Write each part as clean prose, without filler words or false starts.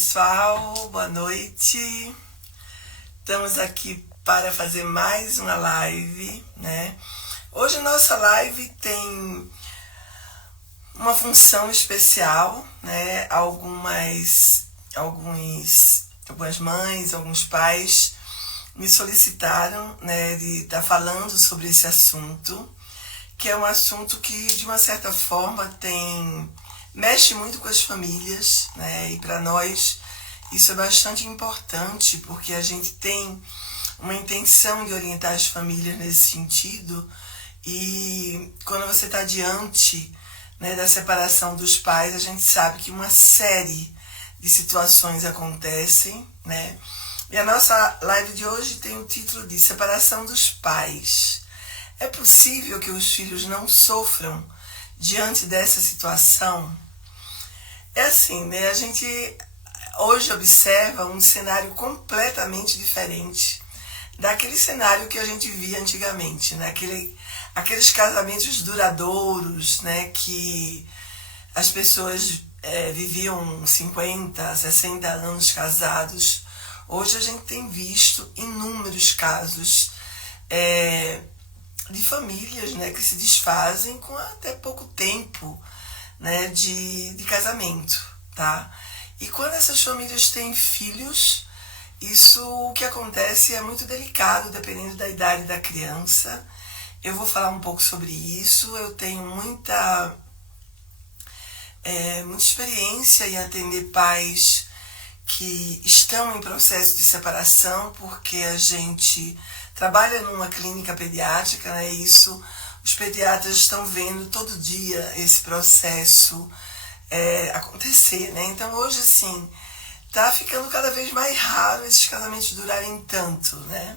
pessoal, boa noite. Estamos aqui para fazer mais uma live, né? Hoje a nossa live tem uma função especial, né? Algumas mães, alguns pais me solicitaram, né, de estar falando sobre esse assunto, que é um assunto que de uma certa forma mexe muito com as famílias, né? E para nós isso é bastante importante, porque a gente tem uma intenção de orientar as famílias nesse sentido. E quando você está diante, né, da separação dos pais, a gente sabe que uma série de situações acontecem, né? E a nossa live de hoje tem o título de Separação dos Pais. É possível que os filhos não sofram diante dessa situação? É assim, né? A gente hoje observa um cenário completamente diferente daquele cenário que a gente via antigamente, né? Aqueles casamentos duradouros, né? Que as pessoas viviam 50, 60 anos casados. Hoje a gente tem visto inúmeros casos de famílias, né, que se desfazem com até pouco tempo, né, de casamento, tá? E quando essas famílias têm filhos, o que acontece é muito delicado, dependendo da idade da criança. Eu vou falar um pouco sobre isso. Eu tenho muita experiência em atender pais que estão em processo de separação, porque a gente trabalha numa clínica pediátrica, né? Os pediatras estão vendo todo dia esse processo acontecer, né? Então hoje, assim, tá ficando cada vez mais raro esses casamentos durarem tanto, né?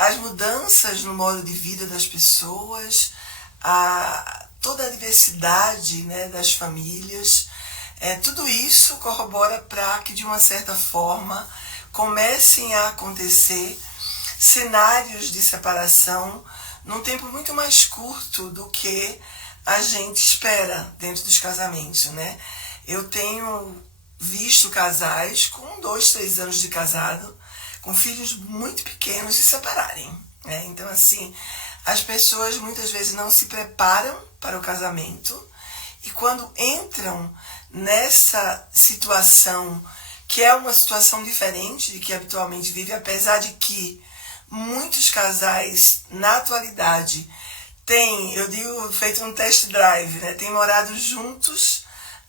As mudanças no modo de vida das pessoas, toda a diversidade, né, das famílias, tudo isso corrobora para que, de uma certa forma, comecem a acontecer cenários de separação num tempo muito mais curto do que a gente espera dentro dos casamentos, né? Eu tenho visto casais com 2, 3 anos de casado, com filhos muito pequenos, se separarem, né? Então, assim, as pessoas muitas vezes não se preparam para o casamento e quando entram nessa situação, que é uma situação diferente de que habitualmente vive, apesar de que muitos casais na atualidade têm, eu digo, feito um test drive, né? Têm morado juntos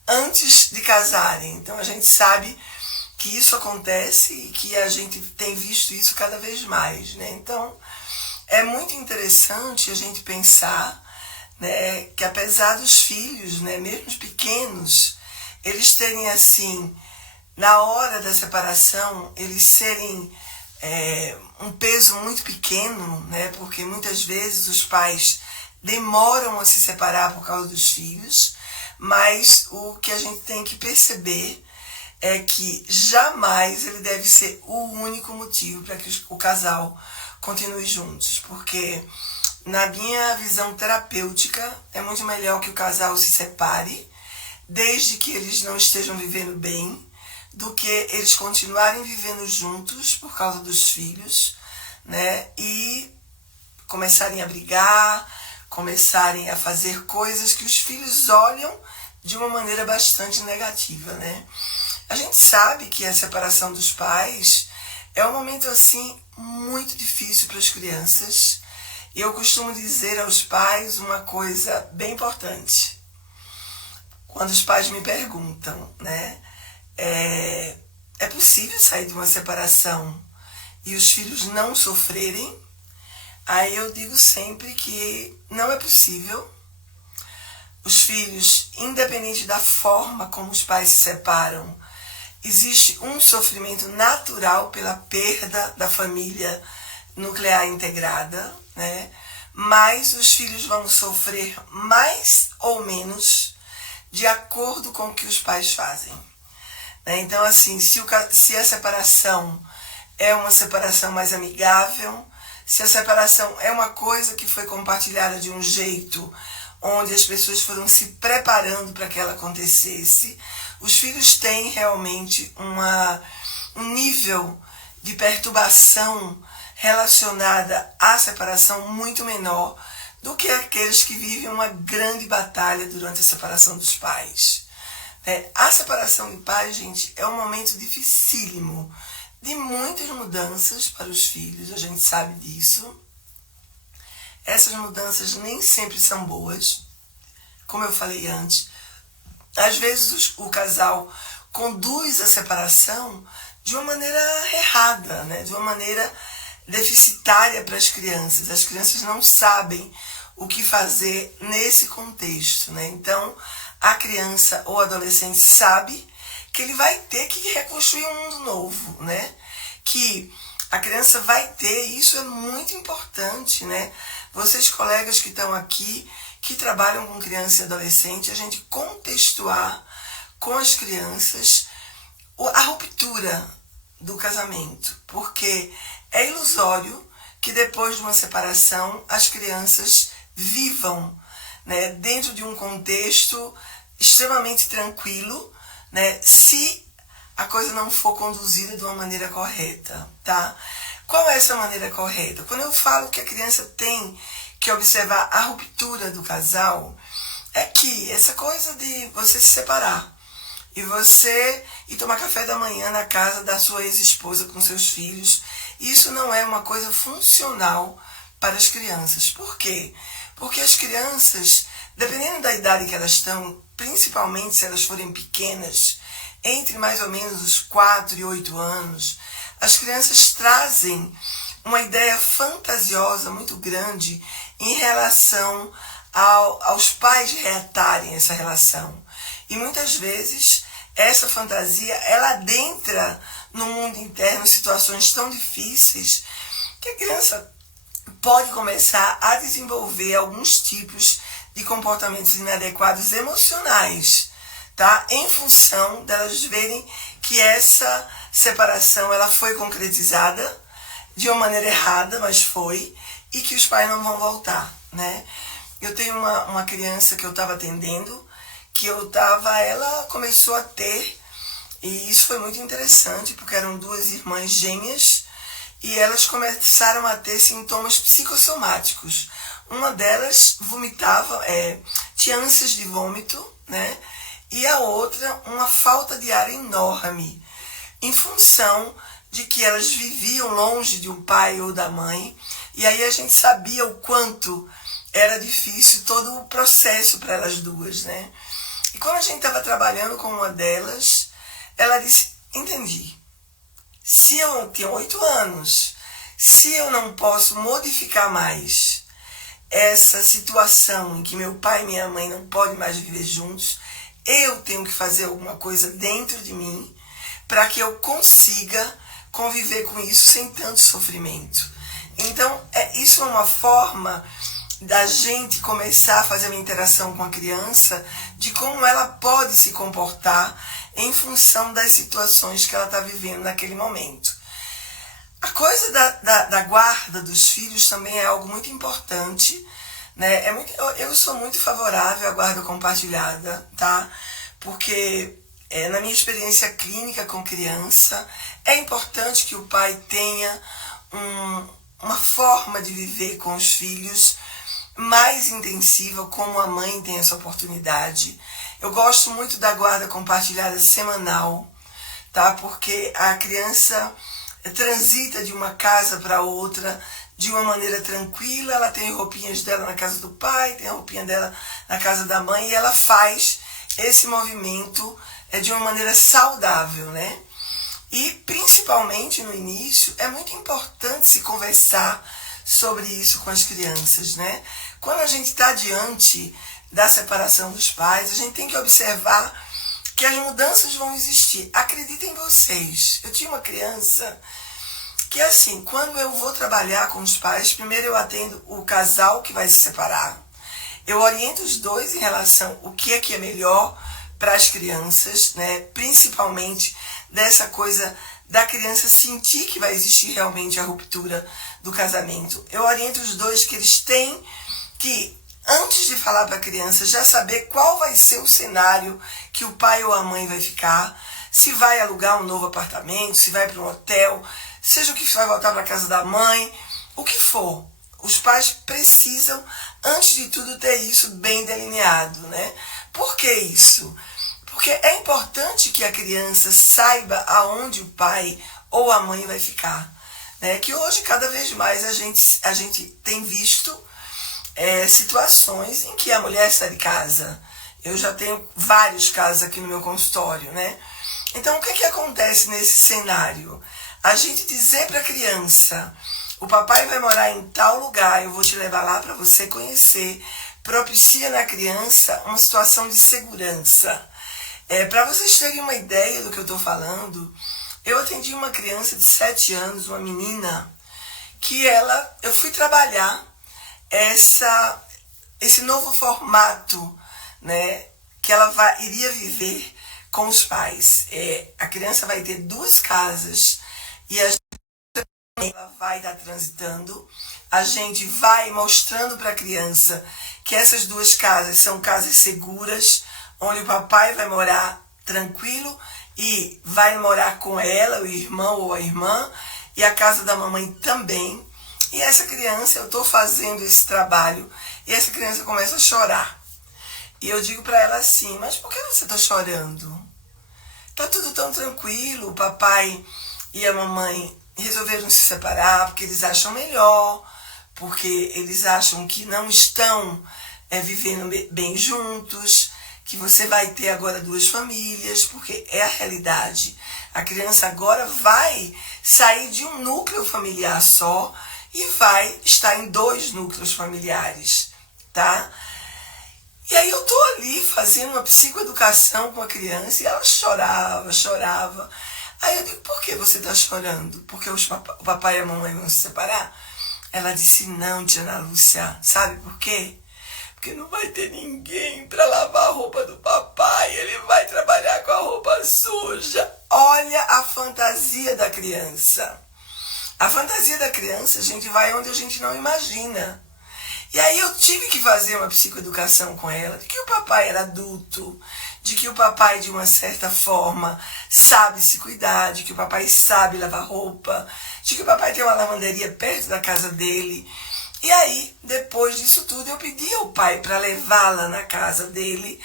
antes de casarem. Então a gente sabe que isso acontece e que a gente tem visto isso cada vez mais, né? Então é muito interessante a gente pensar, né, que apesar dos filhos, né, mesmo os pequenos, eles terem, assim, na hora da separação, eles serem um peso muito pequeno, né, porque muitas vezes os pais demoram a se separar por causa dos filhos, mas o que a gente tem que perceber é que jamais ele deve ser o único motivo para que o casal continue juntos, porque na minha visão terapêutica é muito melhor que o casal se separe, desde que eles não estejam vivendo bem, do que eles continuarem vivendo juntos por causa dos filhos, né? E começarem a brigar, começarem a fazer coisas que os filhos olham de uma maneira bastante negativa, né? A gente sabe que a separação dos pais é um momento, assim, muito difícil para as crianças. E eu costumo dizer aos pais uma coisa bem importante. Quando os pais me perguntam, né? É possível sair de uma separação e os filhos não sofrerem? Aí eu digo sempre que não é possível. Os filhos, independente da forma como os pais se separam, existe um sofrimento natural pela perda da família nuclear integrada, né? Mas os filhos vão sofrer mais ou menos de acordo com o que os pais fazem, né? Então, assim, se a separação é uma separação mais amigável, se a separação é uma coisa que foi compartilhada de um jeito onde as pessoas foram se preparando para que ela acontecesse. Os filhos têm realmente um nível de perturbação relacionada à separação muito menor do que aqueles que vivem uma grande batalha durante a separação dos pais. A separação de pais, gente, é um momento dificílimo, de muitas mudanças para os filhos, a gente sabe disso. Essas mudanças nem sempre são boas, como eu falei antes. Às vezes o casal conduz a separação de uma maneira errada, né? De uma maneira deficitária para as crianças. As crianças não sabem o que fazer nesse contexto, né? Então, a criança ou adolescente sabe que ele vai ter que reconstruir um mundo novo, né? Que a criança vai ter, e isso é muito importante, né? Vocês, colegas que estão aqui, que trabalham com criança e adolescente, a gente contextuar com as crianças a ruptura do casamento, porque é ilusório que depois de uma separação as crianças vivam, né, dentro de um contexto extremamente tranquilo, né, se a coisa não for conduzida de uma maneira correta, tá? Qual é essa maneira correta? Quando eu falo que a criança tem que observar a ruptura do casal, é que essa coisa de você se separar e você ir tomar café da manhã na casa da sua ex-esposa com seus filhos, isso não é uma coisa funcional para as crianças. Por quê? Porque as crianças, dependendo da idade que elas estão, principalmente se elas forem pequenas, entre mais ou menos os 4 e 8 anos, as crianças trazem uma ideia fantasiosa muito grande em relação aos pais reatarem essa relação. E muitas vezes essa fantasia, ela adentra no mundo interno situações tão difíceis que a criança pode começar a desenvolver alguns tipos de comportamentos inadequados emocionais, tá? Em função delas verem que essa separação ela foi concretizada de uma maneira errada, mas foi, e que os pais não vão voltar, né? Eu tenho uma criança que eu estava atendendo, ela começou a ter, e isso foi muito interessante, porque eram 2 irmãs gêmeas, e elas começaram a ter sintomas psicossomáticos. Uma delas vomitava, tinha ânsias de vômito, né? E a outra, uma falta de ar enorme, em função de que elas viviam longe de um pai ou da mãe, e aí a gente sabia o quanto era difícil todo o processo para elas duas, né? E quando a gente estava trabalhando com uma delas, ela disse, entendi, se eu tenho 8 anos, se eu não posso modificar mais essa situação em que meu pai e minha mãe não podem mais viver juntos, eu tenho que fazer alguma coisa dentro de mim para que eu consiga conviver com isso sem tanto sofrimento. Então, isso é uma forma da gente começar a fazer uma interação com a criança de como ela pode se comportar em função das situações que ela está vivendo naquele momento. A coisa da guarda dos filhos também é algo muito importante, né? Eu sou muito favorável à guarda compartilhada, tá? Porque na minha experiência clínica com criança, é importante que o pai tenha uma forma de viver com os filhos mais intensiva, como a mãe tem essa oportunidade. Eu gosto muito da guarda compartilhada semanal, tá? Porque a criança transita de uma casa para outra de uma maneira tranquila, ela tem roupinhas dela na casa do pai, tem a roupinha dela na casa da mãe, e ela faz esse movimento de uma maneira saudável, né? E principalmente no início é muito importante se conversar sobre isso com as crianças, né? Quando a gente está diante da separação dos pais, a gente tem que observar que as mudanças vão existir. Acreditem vocês, eu tinha uma criança que assim, quando eu vou trabalhar com os pais, primeiro eu atendo o casal que vai se separar, eu oriento os dois em relação ao que é melhor para as crianças, né? Principalmente dessa coisa da criança sentir que vai existir realmente a ruptura do casamento. Eu oriento os dois que eles têm que, antes de falar para a criança, já saber qual vai ser o cenário que o pai ou a mãe vai ficar, se vai alugar um novo apartamento, se vai para um hotel, seja o que vai voltar para a casa da mãe, o que for. Os pais precisam, antes de tudo, ter isso bem delineado, né? Por que isso? Porque é importante que a criança saiba aonde o pai ou a mãe vai ficar, né? Que hoje, cada vez mais, a gente tem visto situações em que a mulher sai de casa. Eu já tenho vários casos aqui no meu consultório, né? Então, o que acontece nesse cenário? A gente dizer para a criança, o papai vai morar em tal lugar, eu vou te levar lá para você conhecer, propicia na criança uma situação de segurança. Para vocês terem uma ideia do que eu estou falando, eu atendi uma criança de 7 anos, uma menina, que eu fui trabalhar esse novo formato, né, que ela iria viver com os pais. A criança vai ter 2 casas e ela vai estar transitando. A gente vai mostrando para a criança que essas 2 casas são casas seguras, onde o papai vai morar tranquilo e vai morar com ela, o irmão ou a irmã, e a casa da mamãe também. E essa criança, eu estou fazendo esse trabalho, e essa criança começa a chorar. E eu digo para ela assim, mas por que você está chorando? Tá tudo tão tranquilo, o papai e a mamãe resolveram se separar porque eles acham melhor, porque eles acham que não estão vivendo bem juntos, que você vai ter agora 2 famílias, porque é a realidade. A criança agora vai sair de um núcleo familiar só e vai estar em 2 núcleos familiares, tá? E aí eu tô ali fazendo uma psicoeducação com a criança e ela chorava. Aí eu digo, por que você tá chorando? Porque o papai e a mamãe vão se separar? Ela disse, não, tia Ana Lúcia, sabe por quê? Porque não vai ter ninguém para lavar a roupa do papai, ele vai trabalhar com a roupa suja. Olha a fantasia da criança. A fantasia da criança, a gente vai onde a gente não imagina. E aí eu tive que fazer uma psicoeducação com ela, de que o papai era adulto, de que o papai, de uma certa forma, sabe se cuidar, de que o papai sabe lavar roupa, de que o papai tem uma lavanderia perto da casa dele. E aí, depois disso tudo, eu pedi ao pai para levá-la na casa dele,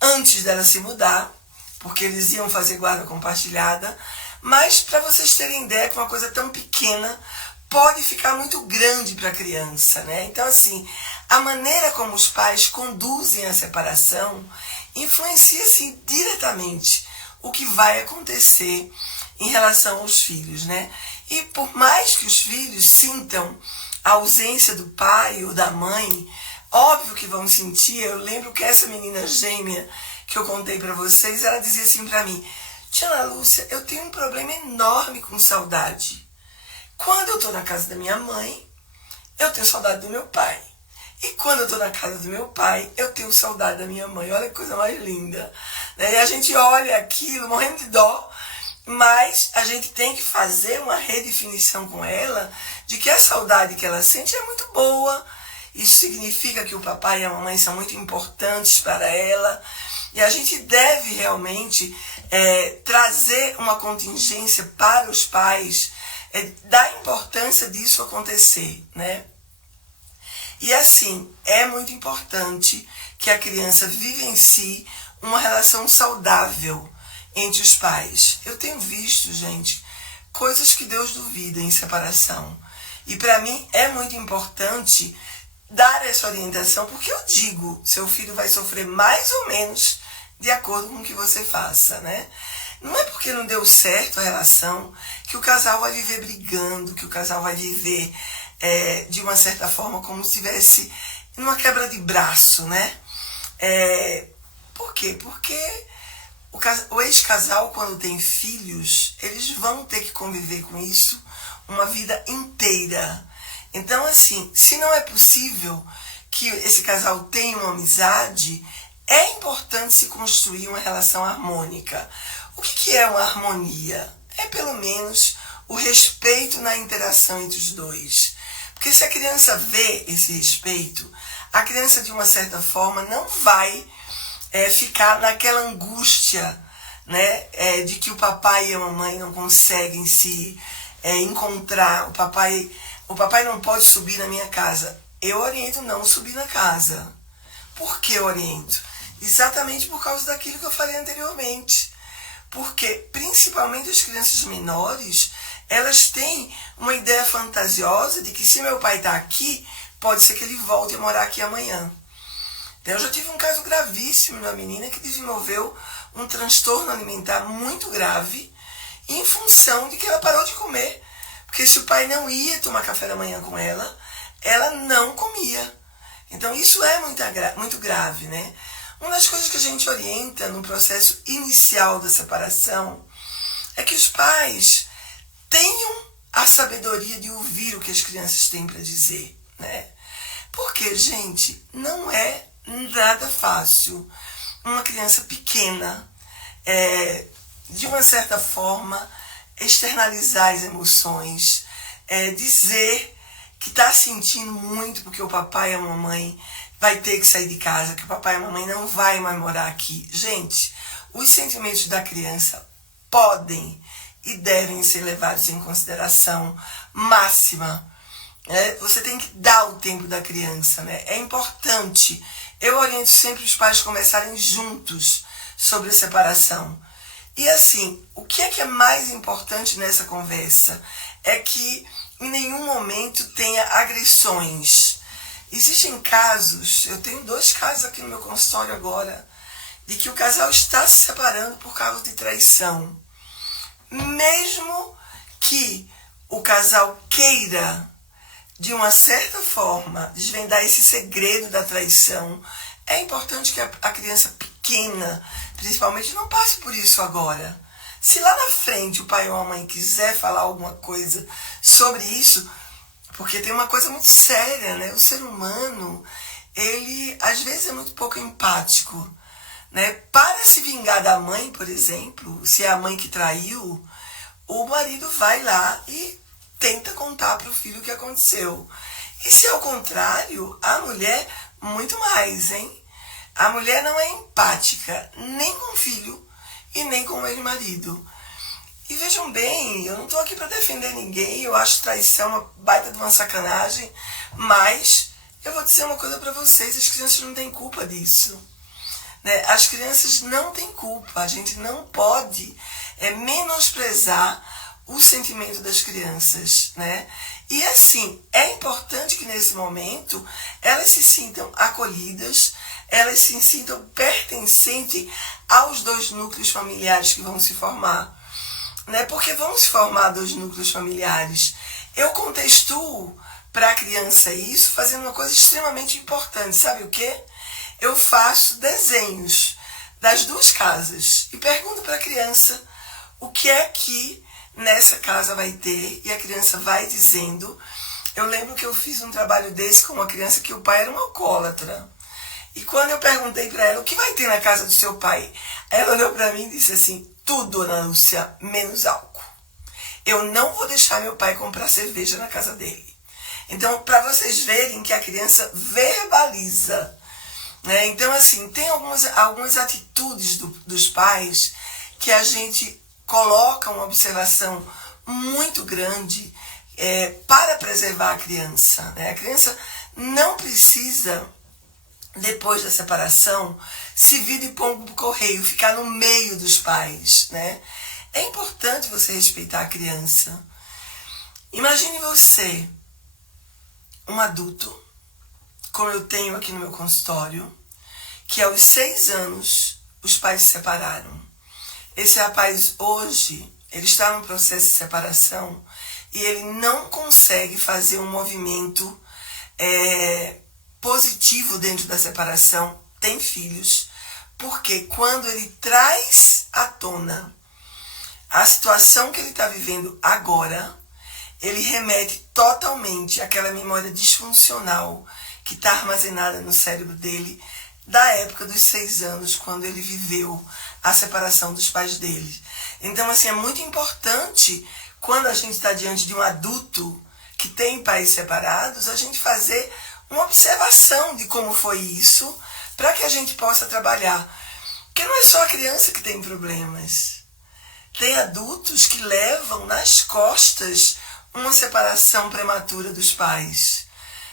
antes dela se mudar, porque eles iam fazer guarda compartilhada. Mas, para vocês terem ideia que uma coisa tão pequena pode ficar muito grande para a criança, né? Então, assim, a maneira como os pais conduzem a separação influencia, assim, diretamente o que vai acontecer em relação aos filhos, né? E por mais que os filhos sintam a ausência do pai ou da mãe, óbvio que vão sentir. Eu lembro que essa menina gêmea que eu contei para vocês, ela dizia assim para mim, tia Ana Lúcia, eu tenho um problema enorme com saudade. Quando eu estou na casa da minha mãe, eu tenho saudade do meu pai. E quando eu estou na casa do meu pai, eu tenho saudade da minha mãe. Olha que coisa mais linda. E a gente olha aquilo morrendo de dó, mas a gente tem que fazer uma redefinição com ela de que a saudade que ela sente é muito boa. Isso significa que o papai e a mamãe são muito importantes para ela. E a gente deve realmente trazer uma contingência para os pais da importância disso acontecer, né? E assim, é muito importante que a criança vivencie uma relação saudável entre os pais. Eu tenho visto, gente, coisas que Deus duvida em separação. E para mim é muito importante dar essa orientação, porque eu digo, seu filho vai sofrer mais ou menos de acordo com o que você faça, né? Não é porque não deu certo a relação que o casal vai viver brigando, que o casal vai viver de uma certa forma como se estivesse numa quebra de braço, né? Por quê? Porque o ex-casal, quando tem filhos, eles vão ter que conviver com isso uma vida inteira. Então, assim, se não é possível que esse casal tenha uma amizade, é importante se construir uma relação harmônica. O que é uma harmonia? É pelo menos o respeito na interação entre os dois. Porque se a criança vê esse respeito, a criança, de uma certa forma, não vai ficar naquela angústia, né, de que o papai e a mamãe não conseguem se encontrar. O papai não pode subir na minha casa. Eu oriento não subir na casa. Por que eu oriento? Exatamente por causa daquilo que eu falei anteriormente. Porque, principalmente as crianças menores, elas têm uma ideia fantasiosa de que se meu pai está aqui, pode ser que ele volte a morar aqui amanhã. Então, eu já tive um caso gravíssimo de uma menina que desenvolveu um transtorno alimentar muito grave em função de que ela parou de comer. Porque se o pai não ia tomar café da manhã com ela, ela não comia. Então isso é muito grave, né? Uma das coisas que a gente orienta no processo inicial da separação é que os pais tenham a sabedoria de ouvir o que as crianças têm para dizer, né? Porque, gente, não é nada fácil uma criança pequena, de uma certa forma, externalizar as emoções, dizer que está sentindo muito porque o papai e a mamãe vai ter que sair de casa, que o papai e a mamãe não vai mais morar aqui. Gente, os sentimentos da criança podem e devem ser levados em consideração máxima. Você tem que dar o tempo da criança, né? É importante. Eu oriento sempre os pais conversarem juntos sobre a separação. E assim, o que é mais importante nessa conversa é que em nenhum momento tenha agressões. Existem casos, eu tenho 2 casos aqui no meu consultório agora, de que o casal está se separando por causa de traição. Mesmo que o casal queira, de uma certa forma, desvendar esse segredo da traição, é importante que a criança pequena, principalmente, não passe por isso agora. Se lá na frente o pai ou a mãe quiser falar alguma coisa sobre isso, porque tem uma coisa muito séria, né? O ser humano, ele às vezes é muito pouco empático, né? Para se vingar da mãe, por exemplo, se é a mãe que traiu, o marido vai lá e tenta contar para o filho o que aconteceu. E se ao contrário, a mulher, muito mais, hein? A mulher não é empática nem com o filho e nem com o ex-marido. E vejam bem, eu não estou aqui para defender ninguém, eu acho traição uma baita de uma sacanagem, mas eu vou dizer uma coisa para vocês, as crianças não têm culpa disso. Né? As crianças não têm culpa, a gente não pode menosprezar o sentimento das crianças, né? E assim, é importante que nesse momento elas se sintam acolhidas, elas se sintam pertencentes aos 2 núcleos familiares que vão se formar. Né? Porque vão se formar 2 núcleos familiares. Eu contextuo para a criança isso fazendo uma coisa extremamente importante. Sabe o quê? Eu faço desenhos das 2 casas e pergunto para a criança o que é que nessa casa vai ter, e a criança vai dizendo. Eu lembro que eu fiz um trabalho desse com uma criança que o pai era um alcoólatra. E quando eu perguntei para ela o que vai ter na casa do seu pai, ela olhou para mim e disse assim: tudo, Ana Lúcia, menos álcool. Eu não vou deixar meu pai comprar cerveja na casa dele. Então, para vocês verem que a criança verbaliza, né? Então, assim, tem algumas atitudes dos pais que a gente coloca uma observação muito grande para preservar a criança. Né? A criança não precisa, depois da separação, se vir de pombo pro correio, ficar no meio dos pais, né? É importante você respeitar a criança. Imagine você, um adulto, como eu tenho aqui no meu consultório, que aos 6 anos os pais se separaram. Esse rapaz hoje, ele está num processo de separação e ele não consegue fazer um movimento positivo dentro da separação, tem filhos, porque quando ele traz à tona a situação que ele está vivendo agora, ele remete totalmente àquela memória disfuncional que está armazenada no cérebro dele da época dos 6 anos, quando ele viveu a separação dos pais dele. Então, assim, é muito importante, quando a gente está diante de um adulto que tem pais separados, a gente fazer uma observação de como foi isso, para que a gente possa trabalhar. Porque não é só a criança que tem problemas. Tem adultos que levam nas costas uma separação prematura dos pais.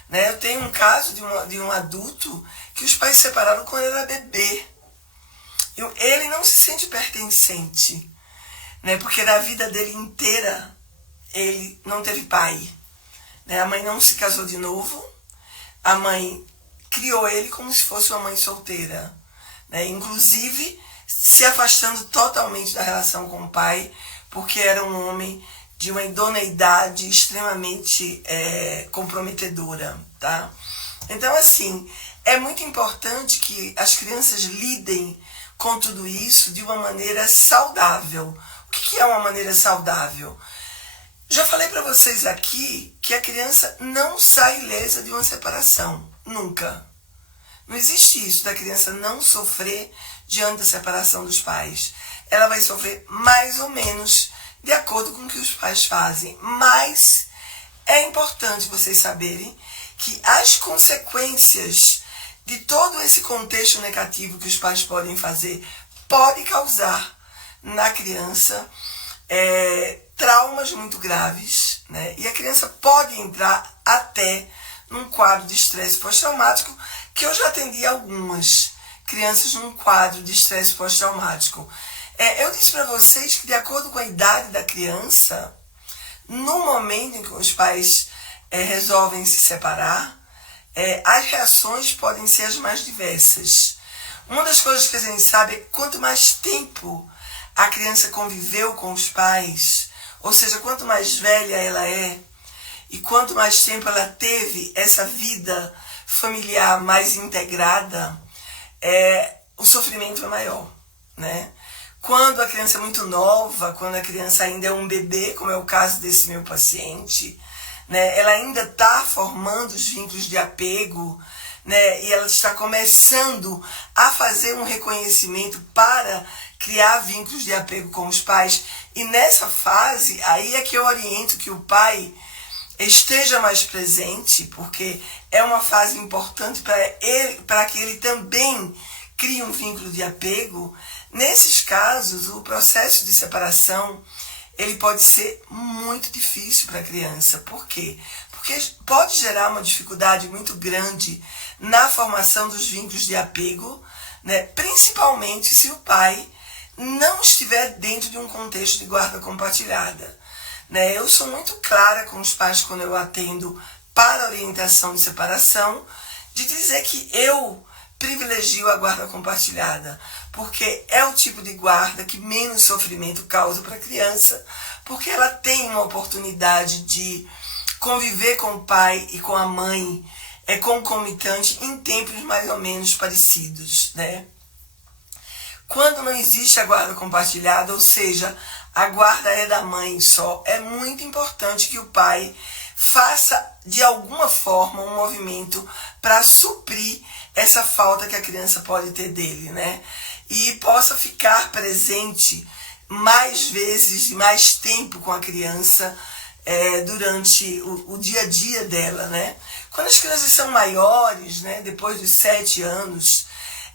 Né? Eu tenho um caso de um adulto que os pais se separaram quando ele era bebê. Ele não se sente pertencente, né? Porque na vida dele inteira ele não teve pai. Né? A mãe não se casou de novo, a mãe criou ele como se fosse uma mãe solteira. Né? Inclusive se afastando totalmente da relação com o pai, porque era um homem de uma idoneidade extremamente comprometedora. Tá? Então, assim, é muito importante que as crianças lidem com tudo isso de uma maneira saudável. O que é uma maneira saudável? Já falei para vocês aqui que a criança não sai ilesa de uma separação. Nunca. Não existe isso da criança não sofrer diante da separação dos pais. Ela vai sofrer mais ou menos de acordo com o que os pais fazem. Mas é importante vocês saberem que as consequências de todo esse contexto negativo que os pais podem fazer pode causar na criança traumas muito graves, né? E a criança pode entrar até num quadro de estresse pós-traumático, que eu já atendi algumas crianças num quadro de estresse pós-traumático. Eu disse para vocês que, de acordo com a idade da criança, no momento em que os pais resolvem se separar, as reações podem ser as mais diversas. Uma das coisas que a gente sabe é que quanto mais tempo a criança conviveu com os pais, ou seja, quanto mais velha ela é, e quanto mais tempo ela teve essa vida familiar mais integrada, o sofrimento é maior, né? Quando a criança é muito nova, quando a criança ainda é um bebê, como é o caso desse meu paciente, né, ela ainda está formando os vínculos de apego, né, e ela está começando a fazer um reconhecimento para criar vínculos de apego com os pais. E nessa fase, aí é que eu oriento que o pai esteja mais presente, porque é uma fase importante para que ele também crie um vínculo de apego. Nesses casos, o processo de separação ele pode ser muito difícil para a criança. Por quê? Porque pode gerar uma dificuldade muito grande na formação dos vínculos de apego, né? Principalmente se o pai não estiver dentro de um contexto de guarda compartilhada. Né? Eu sou muito clara com os pais quando eu atendo para orientação de separação, de dizer que eu privilegio a guarda compartilhada, porque é o tipo de guarda que menos sofrimento causa para a criança, porque ela tem uma oportunidade de conviver com o pai e com a mãe concomitante em tempos mais ou menos parecidos, né? Quando não existe a guarda compartilhada, ou seja, a guarda é da mãe só, é muito importante que o pai faça de alguma forma um movimento para suprir essa falta que a criança pode ter dele, né? E possa ficar presente mais vezes e mais tempo com a criança durante o dia a dia dela, né? Quando as crianças são maiores, né, depois dos 7 anos,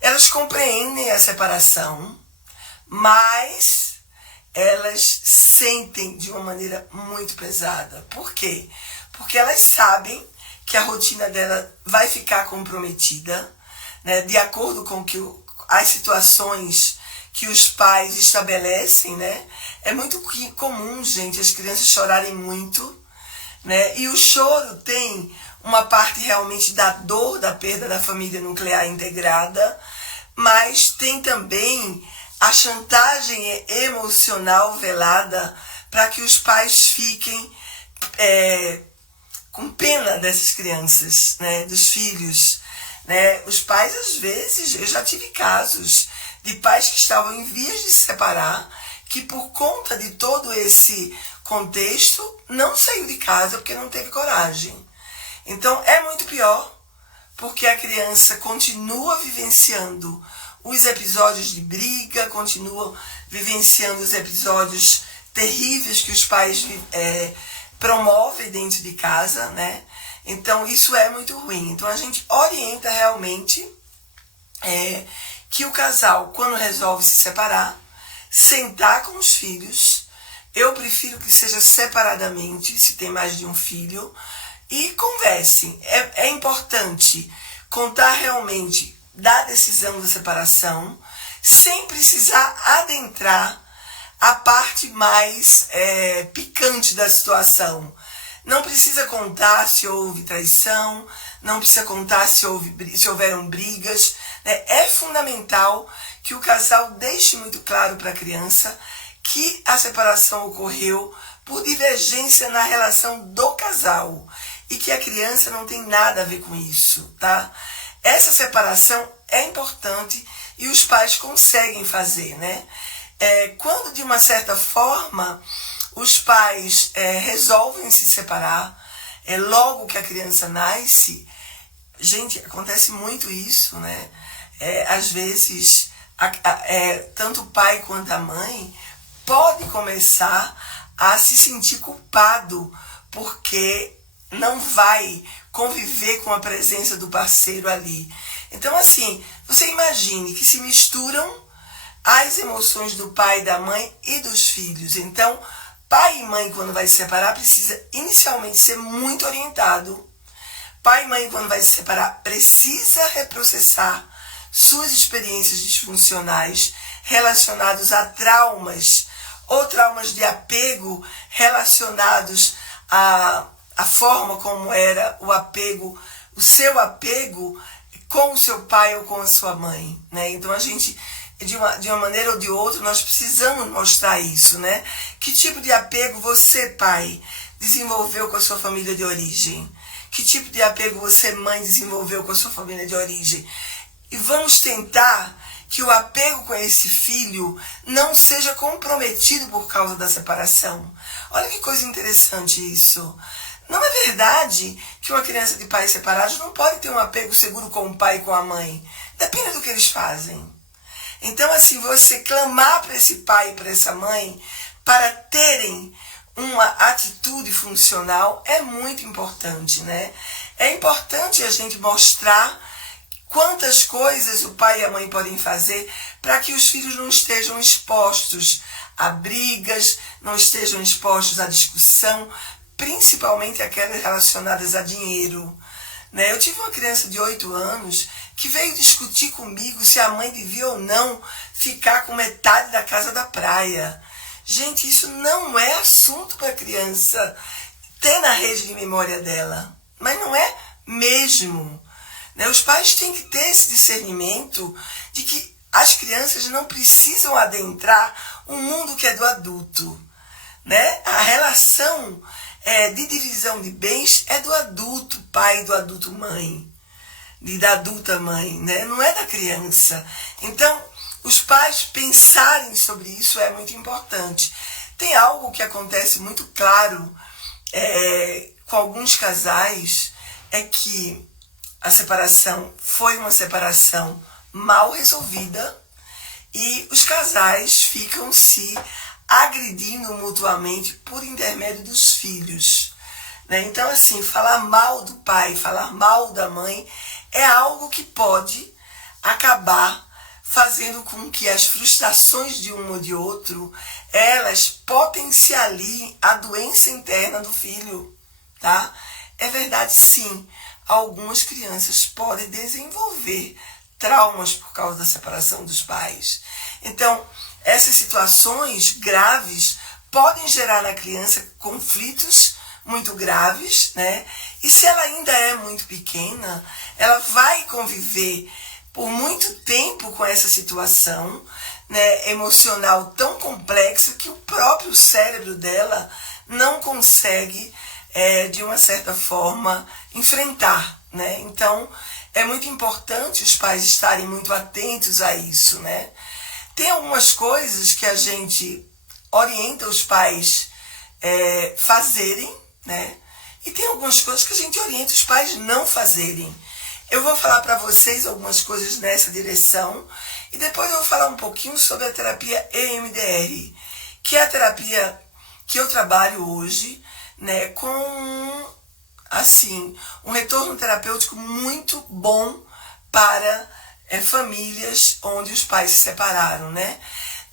elas compreendem a separação, mas elas sentem de uma maneira muito pesada. Por quê? Porque elas sabem que a rotina dela vai ficar comprometida, né, de acordo com as situações que os pais estabelecem, né? É muito comum, gente, as crianças chorarem muito, né? E o choro tem uma parte realmente da dor da perda da família nuclear integrada, mas tem também a chantagem emocional velada para que os pais fiquem com pena dessas crianças, né? Dos filhos, né? Os pais, às vezes, eu já tive casos de pais que estavam em vias de se separar, que por conta de todo esse contexto não saiu de casa porque não teve coragem. Então é muito pior, porque a criança continua vivenciando os episódios de briga, continua vivenciando os episódios terríveis que os pais promovem dentro de casa, né? Então isso é muito ruim. Então a gente orienta realmente que o casal, quando resolve se separar, sentar com os filhos. Eu prefiro que seja separadamente, se tem mais de um filho, e conversem. É importante contar realmente da decisão da separação, sem precisar adentrar a parte mais picante da situação. Não precisa contar se houve traição, não precisa contar se houveram brigas. Né? É fundamental que o casal deixe muito claro para a criança que a separação ocorreu por divergência na relação do casal e que a criança não tem nada a ver com isso, tá? Essa separação é importante e os pais conseguem fazer, né? Quando de uma certa forma os pais resolvem se separar, logo que a criança nasce, gente, acontece muito isso, né? Às vezes, tanto o pai quanto a mãe pode começar a se sentir culpado porque não vai conviver com a presença do parceiro ali. Então, assim, você imagine que se misturam as emoções do pai, da mãe e dos filhos. Então, pai e mãe, quando vai se separar, precisa inicialmente ser muito orientado. Pai e mãe, quando vai se separar, precisa reprocessar suas experiências disfuncionais relacionadas a traumas ou traumas de apego relacionados à forma como era o apego, o seu apego com o seu pai ou com a sua mãe, né? Então a gente, de uma maneira ou de outra, nós precisamos mostrar isso, né? Que tipo de apego você, pai, desenvolveu com a sua família de origem? Que tipo de apego você, mãe, desenvolveu com a sua família de origem? E vamos tentar que o apego com esse filho não seja comprometido por causa da separação. Olha que coisa interessante isso. Não é verdade que uma criança de pais separados não pode ter um apego seguro com o pai e com a mãe. Depende do que eles fazem. Então, assim, você clamar para esse pai e para essa mãe para terem uma atitude funcional é muito importante, né? É importante a gente mostrar quantas coisas o pai e a mãe podem fazer para que os filhos não estejam expostos a brigas, não estejam expostos à discussão, principalmente aquelas relacionadas a dinheiro. Né? Eu tive uma criança de 8 anos que veio discutir comigo se a mãe devia ou não ficar com metade da casa da praia. Gente, isso não é assunto para a criança ter na rede de memória dela. Mas não é mesmo. Né? Os pais têm que ter esse discernimento de que as crianças não precisam adentrar um mundo que é do adulto. Né? A relação de divisão de bens é do adulto pai e do adulto mãe. Da adulta mãe. Né? Não é da criança. Então, os pais pensarem sobre isso é muito importante. Tem algo que acontece muito claro com alguns casais, é que a separação foi uma separação mal resolvida e os casais ficam se agredindo mutuamente por intermédio dos filhos. Né? Então, assim, falar mal do pai, falar mal da mãe é algo que pode acabar fazendo com que as frustrações de um ou de outro, elas potencializem a doença interna do filho, tá? É verdade, sim, algumas crianças podem desenvolver traumas por causa da separação dos pais. Então, essas situações graves podem gerar na criança conflitos muito graves, né? E se ela ainda é muito pequena, ela vai conviver por muito tempo com essa situação, né, emocional tão complexa que o próprio cérebro dela não consegue, de uma certa forma, enfrentar. Né? Então, é muito importante os pais estarem muito atentos a isso. Né? Tem algumas coisas que a gente orienta os pais fazerem, né? E tem algumas coisas que a gente orienta os pais não fazerem. Eu vou falar para vocês algumas coisas nessa direção e depois eu vou falar um pouquinho sobre a terapia EMDR, que é a terapia que eu trabalho hoje, né, com assim, um retorno terapêutico muito bom para famílias onde os pais se separaram, né?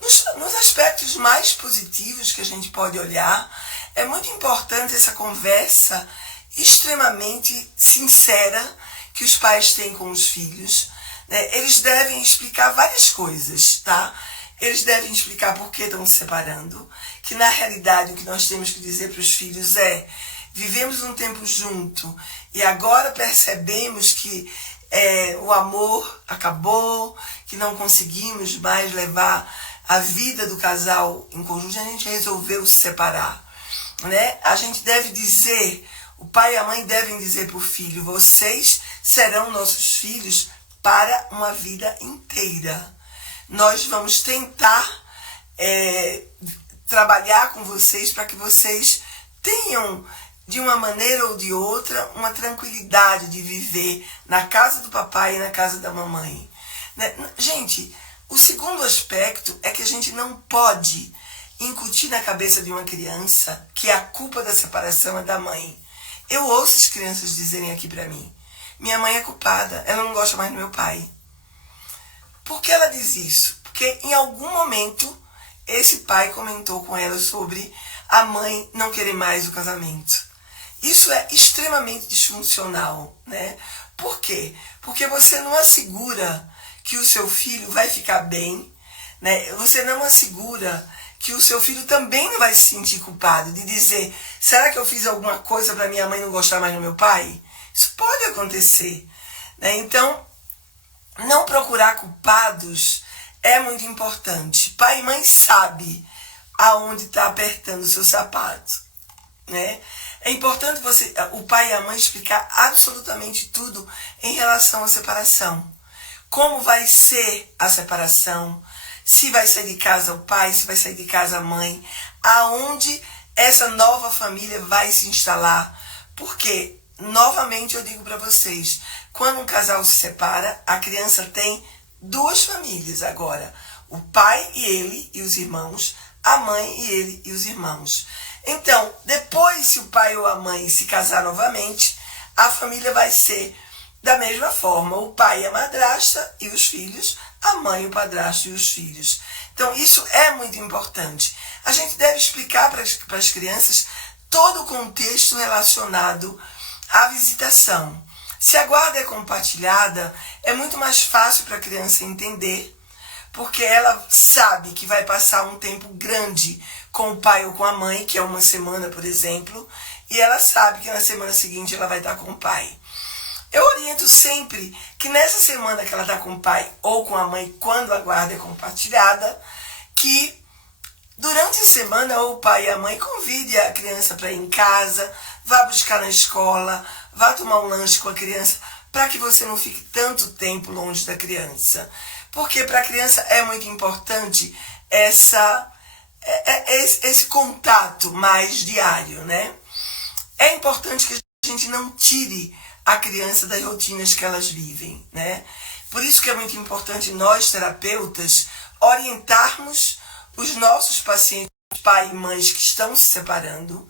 Nos aspectos mais positivos que a gente pode olhar, é muito importante essa conversa extremamente sincera que os pais têm com os filhos, né? Eles devem explicar várias coisas, tá? Eles devem explicar por que estão se separando, que na realidade o que nós temos que dizer para os filhos é: vivemos um tempo junto e agora percebemos que o amor acabou, que não conseguimos mais levar a vida do casal em conjunto, a gente resolveu se separar, né? A gente deve dizer, o pai e a mãe devem dizer para o filho: vocês serão nossos filhos para uma vida inteira. Nós vamos tentar trabalhar com vocês para que vocês tenham, de uma maneira ou de outra, uma tranquilidade de viver na casa do papai e na casa da mamãe, né? Gente, o segundo aspecto é que a gente não pode incutir na cabeça de uma criança que a culpa da separação é da mãe. Eu ouço as crianças dizerem aqui pra mim: minha mãe é culpada, ela não gosta mais do meu pai. Por que ela diz isso? Porque em algum momento esse pai comentou com ela sobre a mãe não querer mais o casamento. Isso é extremamente disfuncional, né? Por quê? Porque você não assegura que o seu filho vai ficar bem, né? Você não assegura que o seu filho também não vai se sentir culpado de dizer: será que eu fiz alguma coisa para minha mãe não gostar mais do meu pai? Isso pode acontecer, né? Então, não procurar culpados é muito importante. Pai e mãe sabe aonde está apertando o seu sapato, né? É importante o pai e a mãe explicar absolutamente tudo em relação à separação. Como vai ser a separação, se vai sair de casa o pai, se vai sair de casa a mãe, aonde essa nova família vai se instalar. Porque, novamente eu digo para vocês, quando um casal se separa, a criança tem duas famílias agora: o pai e ele e os irmãos, a mãe e ele e os irmãos. Então, depois, se o pai ou a mãe se casar novamente, a família vai ser da mesma forma: o pai e a madrasta e os filhos, a mãe, o padrasto e os filhos. Então, isso é muito importante. A gente deve explicar para as crianças todo o contexto relacionado à visitação. Se a guarda é compartilhada, é muito mais fácil para a criança entender, porque ela sabe que vai passar um tempo grande com o pai ou com a mãe, que é uma semana, por exemplo, e ela sabe que na semana seguinte ela vai estar com o pai. Eu oriento sempre que nessa semana que ela está com o pai ou com a mãe, quando a guarda é compartilhada, que durante a semana o pai e a mãe convide a criança para ir em casa, vá buscar na escola, vá tomar um lanche com a criança, para que você não fique tanto tempo longe da criança. Porque para a criança é muito importante esse contato mais diário, né? É importante que a gente não tire a criança das rotinas que elas vivem, né? Por isso que é muito importante nós, terapeutas, orientarmos os nossos pacientes, pai e mães que estão se separando,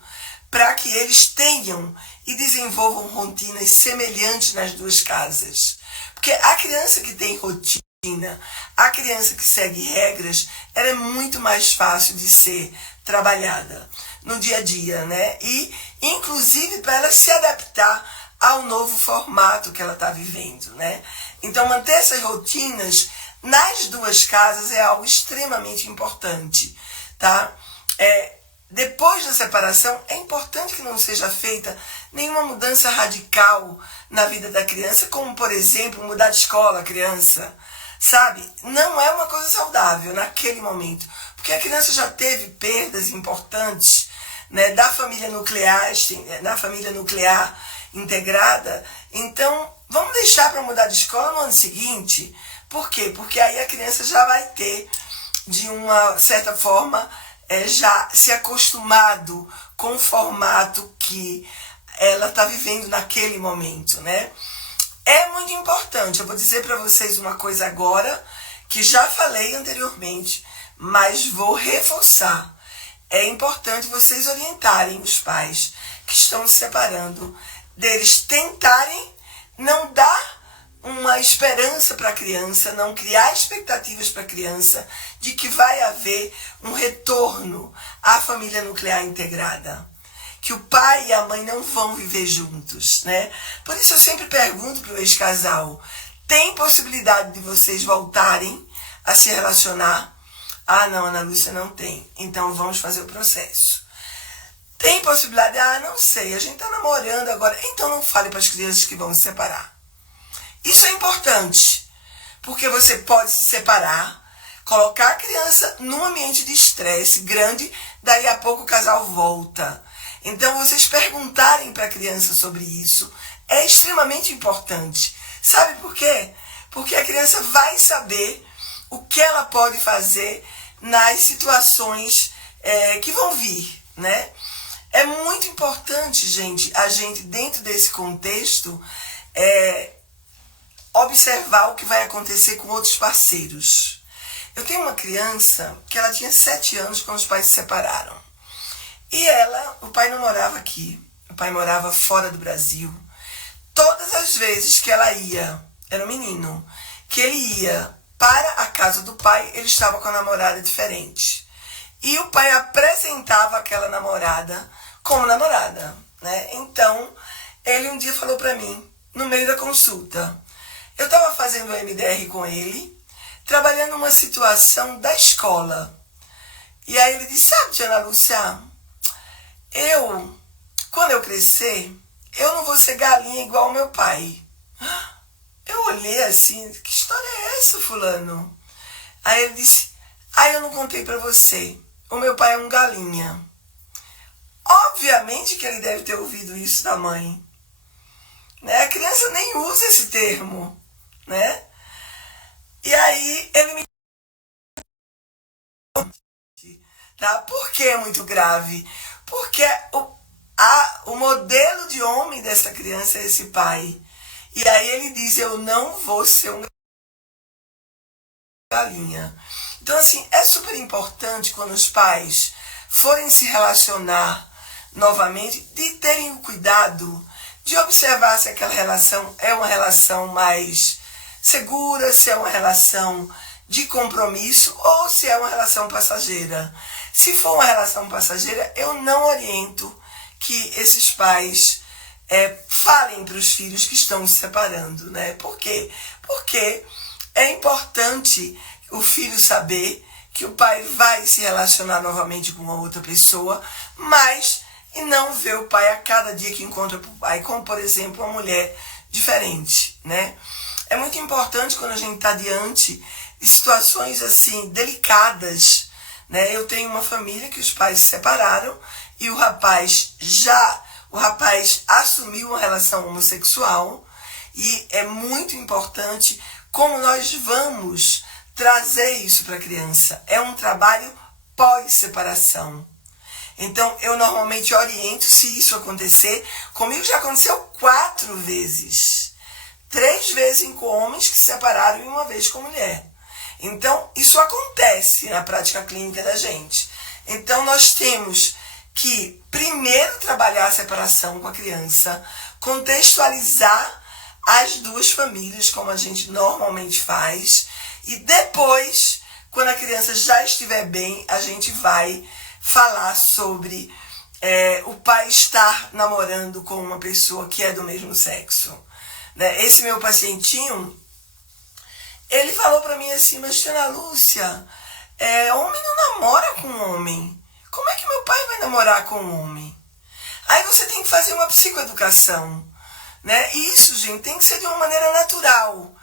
para que eles tenham e desenvolvam rotinas semelhantes nas duas casas. Porque a criança que tem rotina, a criança que segue regras, ela é muito mais fácil de ser trabalhada no dia a dia, né? E, inclusive, para ela se adaptar ao novo formato que ela está vivendo, né? Então, manter essas rotinas nas duas casas é algo extremamente importante, tá? Depois da separação, é importante que não seja feita nenhuma mudança radical na vida da criança, como, por exemplo, mudar de escola a criança, sabe? Não é uma coisa saudável naquele momento, porque a criança já teve perdas importantes, né, da família nuclear, integrada. Então, vamos deixar para mudar de escola no ano seguinte. Por quê? Porque aí a criança já vai ter, de uma certa forma, já se acostumado com o formato que ela está vivendo naquele momento, né? É muito importante. Eu vou dizer para vocês uma coisa agora, que já falei anteriormente, mas vou reforçar. É importante vocês orientarem os pais que estão se separando deles tentarem não dar uma esperança para a criança, não criar expectativas para a criança de que vai haver um retorno à família nuclear integrada, que o pai e a mãe não vão viver juntos, né? Por isso eu sempre pergunto para o ex-casal, tem possibilidade de vocês voltarem a se relacionar? Ah, não, Ana Lúcia, não tem. Então vamos fazer o processo. Tem possibilidade? Ah, não sei, a gente está namorando agora. Então não fale para as crianças que vão se separar. Isso é importante, porque você pode se separar, colocar a criança num ambiente de estresse grande, daí a pouco o casal volta. Então vocês perguntarem para a criança sobre isso é extremamente importante. Sabe por quê? Porque a criança vai saber o que ela pode fazer nas situações que vão vir, né? É muito importante, gente, a gente dentro desse contexto observar o que vai acontecer com outros parceiros. Eu tenho uma criança que ela tinha 7 anos quando os pais se separaram. E o pai não morava aqui, o pai morava fora do Brasil. Todas as vezes que ela ia, era um menino, que ele ia para a casa do pai, ele estava com a namorada diferente. E o pai apresentava aquela namorada como namorada, né? Então, ele um dia falou para mim, no meio da consulta, eu estava fazendo o MDR com ele, trabalhando numa situação da escola. E aí ele disse, sabe, tia Ana Lúcia, quando eu crescer, eu não vou ser galinha igual ao meu pai. Eu olhei assim, que história é essa, fulano? Aí ele disse, eu não contei pra você, o meu pai é um galinha. Obviamente que ele deve ter ouvido isso da mãe. Né? A criança nem usa esse termo, né? E aí ele me... Tá? Por que é muito grave? Porque o modelo de homem dessa criança é esse pai. E aí ele diz, eu não vou ser um galinha. Então, assim, é super importante quando os pais forem se relacionar novamente, de terem o cuidado de observar se aquela relação é uma relação mais segura, se é uma relação de compromisso ou se é uma relação passageira. Se for uma relação passageira, eu não oriento que esses pais falem para os filhos que estão se separando, né? Por quê? Porque é importante o filho saber que o pai vai se relacionar novamente com uma outra pessoa, mas e não ver o pai a cada dia que encontra o pai, como por exemplo uma mulher diferente, né? É muito importante quando a gente está diante de situações assim delicadas, né? Eu tenho uma família que os pais se separaram e o rapaz assumiu uma relação homossexual e é muito importante como nós vamos trazer isso para a criança. É um trabalho pós-separação. Então, eu normalmente oriento se isso acontecer. Comigo já aconteceu 4 vezes. 3 vezes com homens que se separaram e 1 vez com mulher. Então, isso acontece na prática clínica da gente. Então, nós temos que primeiro trabalhar a separação com a criança, contextualizar as 2 famílias, como a gente normalmente faz, e depois, quando a criança já estiver bem, a gente vai falar sobre o pai estar namorando com uma pessoa que é do mesmo sexo. Né? Esse meu pacientinho, ele falou para mim assim, mas tia Ana Lúcia, homem não namora com homem. Como é que meu pai vai namorar com um homem? Aí você tem que fazer uma psicoeducação. Né? E isso, gente, tem que ser de uma maneira natural.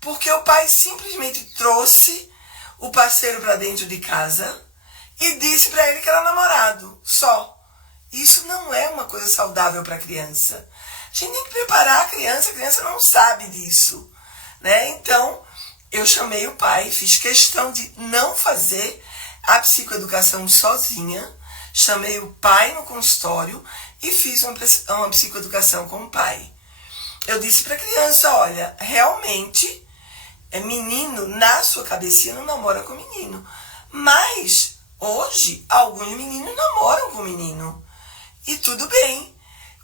Porque o pai simplesmente trouxe o parceiro para dentro de casa e disse para ele que era namorado, só. Isso não é uma coisa saudável para a criança. A gente tem que preparar a criança não sabe disso. Né? Então, eu chamei o pai, fiz questão de não fazer a psicoeducação sozinha, chamei o pai no consultório e fiz uma psicoeducação com o pai. Eu disse para a criança, olha, realmente, menino, na sua cabecinha não namora com menino. Mas, hoje, alguns meninos namoram com menino. E tudo bem.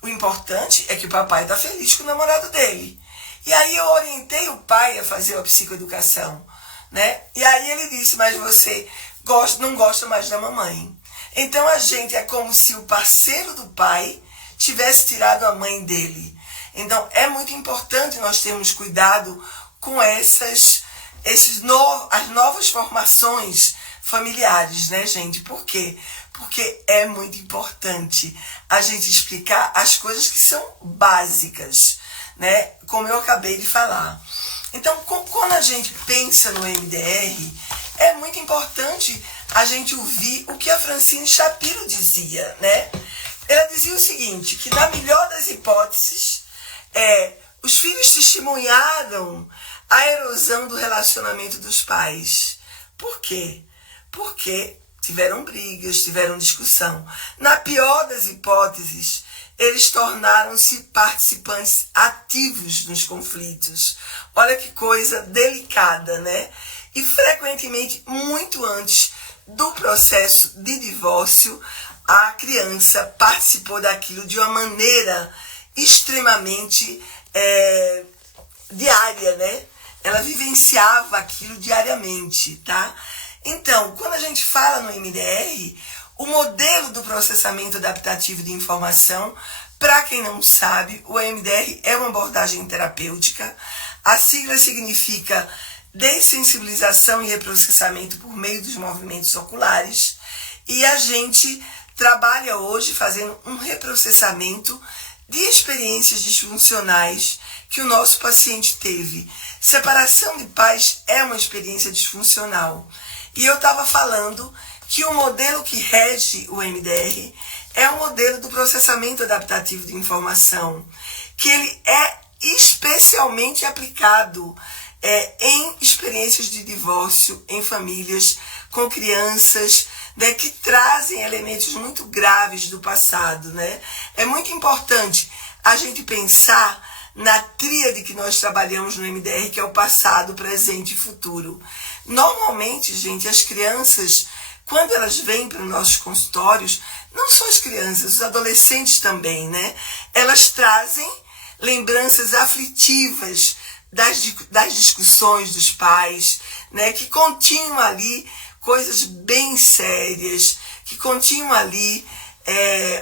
O importante é que o papai está feliz com o namorado dele. E aí eu orientei o pai a fazer a psicoeducação, né? E aí ele disse, mas você não gosta mais da mamãe. Então a gente é como se o parceiro do pai tivesse tirado a mãe dele. Então é muito importante nós termos cuidado com as novas formações familiares, né, gente? Por quê? Porque é muito importante a gente explicar as coisas que são básicas, né? Como eu acabei de falar. Então, quando a gente pensa no MDR, é muito importante a gente ouvir o que a Francine Shapiro dizia, né? Ela dizia o seguinte, que na melhor das hipóteses, os filhos testemunharam a erosão do relacionamento dos pais. Por quê? Porque tiveram brigas, tiveram discussão. Na pior das hipóteses, eles tornaram-se participantes ativos nos conflitos. Olha que coisa delicada, né? E frequentemente, muito antes do processo de divórcio, a criança participou daquilo de uma maneira extremamente diária, né? Ela vivenciava aquilo diariamente, tá? Então, quando a gente fala no MDR, o modelo do processamento adaptativo de informação, para quem não sabe, o MDR é uma abordagem terapêutica. A sigla significa dessensibilização e reprocessamento por meio dos movimentos oculares. E a gente trabalha hoje fazendo um reprocessamento de experiências disfuncionais que o nosso paciente teve. Separação de pais é uma experiência disfuncional. E eu estava falando que o modelo que rege o MDR é o modelo do processamento adaptativo de informação, que ele é especialmente aplicado em experiências de divórcio, em famílias com crianças, né, que trazem elementos muito graves do passado, né? É muito importante a gente pensar na tríade que nós trabalhamos no MDR, que é o passado, presente e futuro. Normalmente, gente, as crianças, quando elas vêm para os nossos consultórios, não só as crianças, os adolescentes também, né? Elas trazem lembranças aflitivas das discussões dos pais, né? Que continham ali coisas bem sérias, que continham ali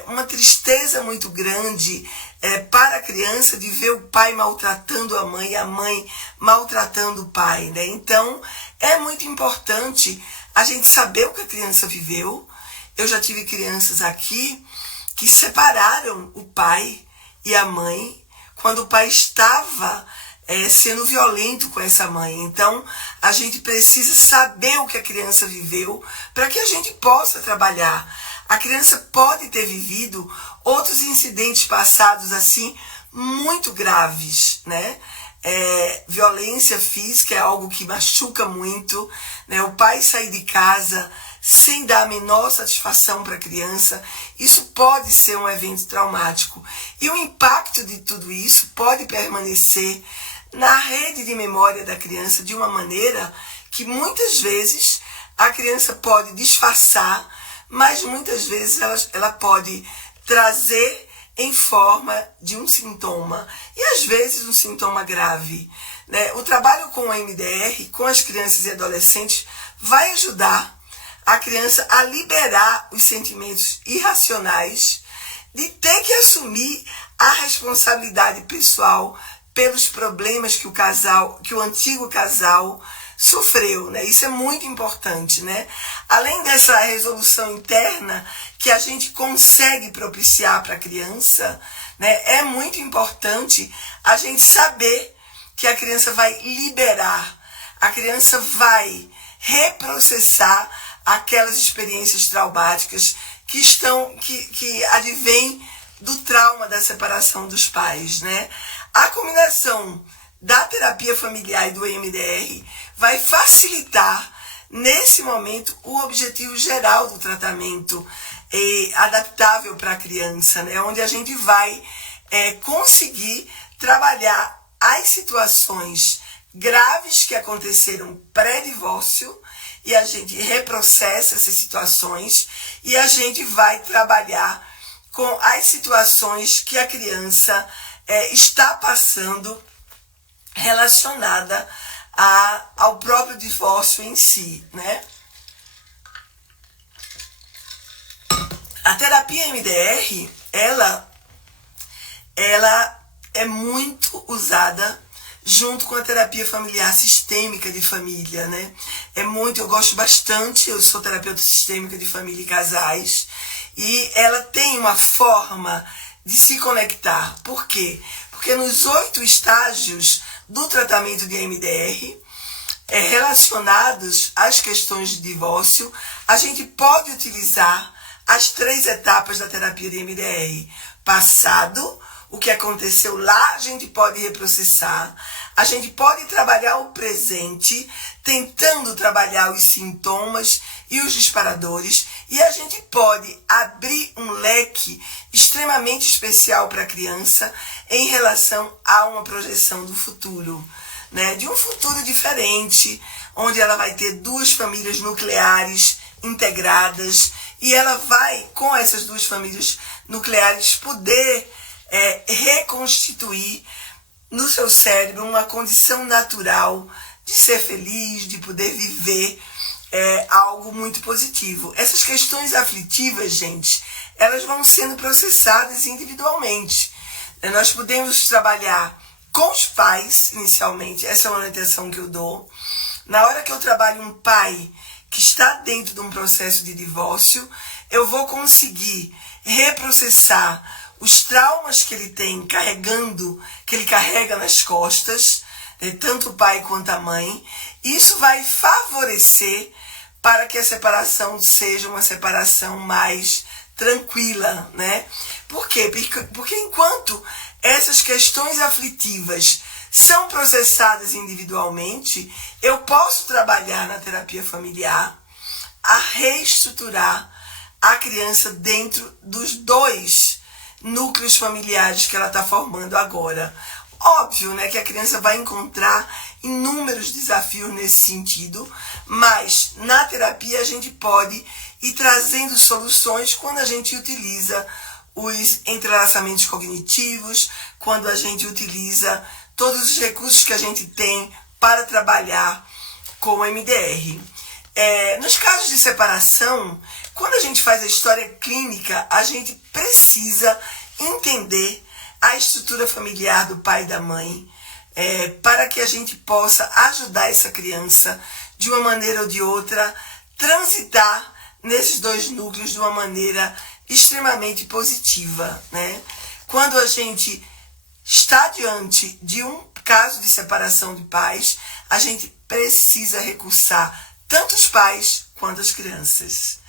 uma tristeza muito grande para a criança de ver o pai maltratando a mãe e a mãe maltratando o pai, né? Então, é muito importante a gente saber o que a criança viveu. Eu já tive crianças aqui que separaram o pai e a mãe quando o pai estava sendo violento com essa mãe. Então, a gente precisa saber o que a criança viveu para que a gente possa trabalhar. A criança pode ter vivido outros incidentes passados assim muito graves, né? Violência física é algo que machuca muito, né? O pai sair de casa sem dar a menor satisfação para a criança, isso pode ser um evento traumático. E o impacto de tudo isso pode permanecer na rede de memória da criança de uma maneira que muitas vezes a criança pode disfarçar, mas muitas vezes ela pode trazer em forma de um sintoma, e às vezes um sintoma grave, né? O trabalho com o MDR, com as crianças e adolescentes, vai ajudar a criança a liberar os sentimentos irracionais de ter que assumir a responsabilidade pessoal pelos problemas que o antigo casal sofreu, né? Isso é muito importante, né? Além dessa resolução interna que a gente consegue propiciar para a criança, né? É muito importante a gente saber que a criança vai liberar, a criança vai reprocessar aquelas experiências traumáticas que advêm do trauma da separação dos pais, né? A combinação da terapia familiar e do MDR vai facilitar, nesse momento, o objetivo geral do tratamento adaptável para a criança, né? Onde a gente vai conseguir trabalhar as situações graves que aconteceram pré-divórcio, e a gente reprocessa essas situações e a gente vai trabalhar com as situações que a criança está passando relacionada ao próprio divórcio em si, né? A terapia MDR, ela é muito usada junto com a terapia familiar sistêmica de família, né? Eu gosto bastante, eu sou terapeuta sistêmica de família e casais, e ela tem uma forma de se conectar. Por quê? Porque nos 8 estágios do tratamento de MDR, relacionados às questões de divórcio, a gente pode utilizar as 3 etapas da terapia de MDR. Passado, o que aconteceu lá, a gente pode reprocessar. A gente pode trabalhar o presente, tentando trabalhar os sintomas e os disparadores. E a gente pode abrir um leque extremamente especial para a criança em relação a uma projeção do futuro, né? De um futuro diferente, onde ela vai ter 2 famílias nucleares integradas, e ela vai, com essas 2 famílias nucleares, poder reconstituir no seu cérebro uma condição natural de ser feliz, de poder viver algo muito positivo. Essas questões aflitivas, gente, elas vão sendo processadas individualmente. Nós podemos trabalhar com os pais, inicialmente, essa é uma orientação que eu dou. Na hora que eu trabalho um pai que está dentro de um processo de divórcio, eu vou conseguir reprocessar os traumas que ele tem que ele carrega nas costas, tanto o pai quanto a mãe. Isso vai favorecer para que a separação seja uma separação mais tranquila, né? Por quê? Porque enquanto essas questões aflitivas são processadas individualmente, eu posso trabalhar na terapia familiar a reestruturar a criança dentro dos 2 núcleos familiares que ela está formando agora. Óbvio, né, que a criança vai encontrar inúmeros desafios nesse sentido, mas na terapia a gente pode ir trazendo soluções quando a gente utiliza os entrelaçamentos cognitivos, quando a gente utiliza todos os recursos que a gente tem para trabalhar com o MDR. Nos casos de separação, quando a gente faz a história clínica, a gente precisa entender a estrutura familiar do pai e da mãe, para que a gente possa ajudar essa criança, de uma maneira ou de outra, transitar nesses 2 núcleos de uma maneira extremamente positiva, né? Quando a gente está diante de um caso de separação de pais, a gente precisa recursar tanto os pais quanto as crianças.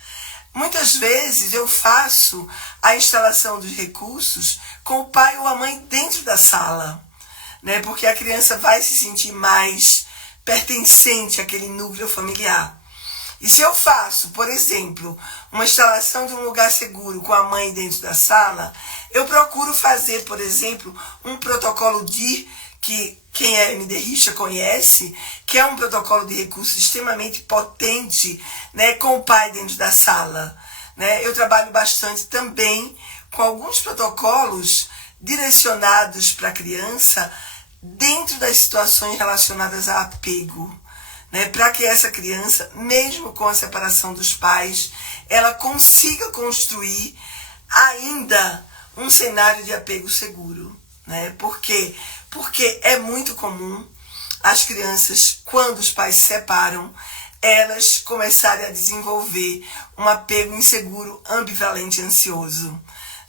Muitas vezes eu faço a instalação dos recursos com o pai ou a mãe dentro da sala, né? Porque a criança vai se sentir mais pertencente àquele núcleo familiar. E se eu faço, por exemplo, uma instalação de um lugar seguro com a mãe dentro da sala, eu procuro fazer, por exemplo, um protocolo DIR, que quem é MDRista conhece, que é um protocolo de recurso extremamente potente, né, com o pai dentro da sala, né? Eu trabalho bastante também com alguns protocolos direcionados para a criança dentro das situações relacionadas a apego, né, para que essa criança, mesmo com a separação dos pais, ela consiga construir ainda um cenário de apego seguro, né? Por quê? Porque é muito comum as crianças, quando os pais se separam, elas começarem a desenvolver um apego inseguro, ambivalente e ansioso,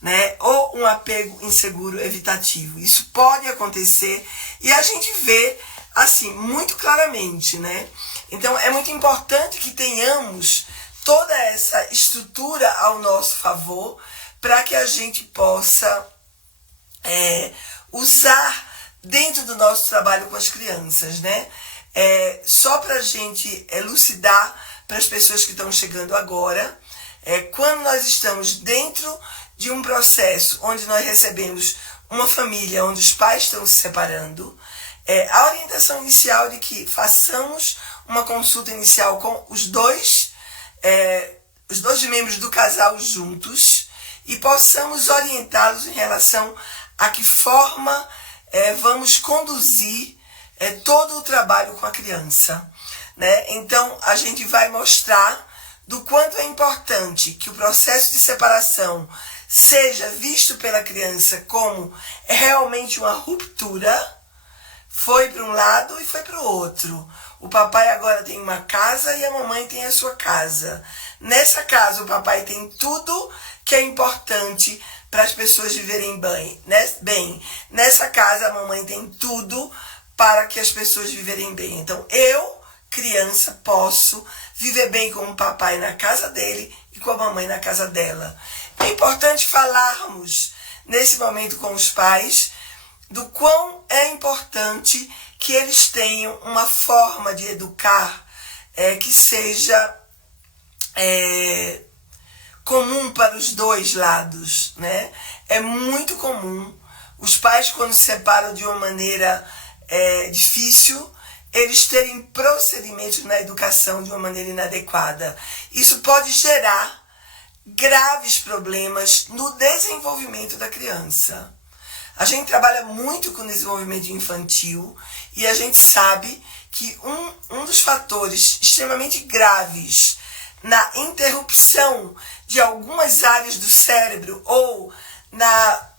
né? Ou um apego inseguro evitativo. Isso pode acontecer e a gente vê assim muito claramente, né? Então é muito importante que tenhamos toda essa estrutura ao nosso favor para que a gente possa usar dentro do nosso trabalho com as crianças, né? Só para a gente elucidar para as pessoas que estão chegando agora, quando nós estamos dentro de um processo onde nós recebemos uma família onde os pais estão se separando, a orientação inicial de que façamos uma consulta inicial com os dois membros do casal juntos, e possamos orientá-los em relação a que forma vamos conduzir todo o trabalho com a criança, né? Então, a gente vai mostrar do quanto é importante que o processo de separação seja visto pela criança como realmente uma ruptura. Foi para um lado e foi para o outro. O papai agora tem uma casa e a mamãe tem a sua casa. Nessa casa, o papai tem tudo que é importante para as pessoas viverem bem. Nessa casa, a mamãe tem tudo para que as pessoas viverem bem. Então, eu, criança, posso viver bem com o papai na casa dele e com a mamãe na casa dela. É importante falarmos nesse momento com os pais do quão é importante que eles tenham uma forma de educar que seja comum para os dois lados, né? É muito comum os pais, quando se separam de uma maneira difícil, eles terem procedimentos na educação de uma maneira inadequada. Isso pode gerar graves problemas no desenvolvimento da criança. A gente trabalha muito com desenvolvimento infantil e a gente sabe que um dos fatores extremamente graves na interrupção de algumas áreas do cérebro ou na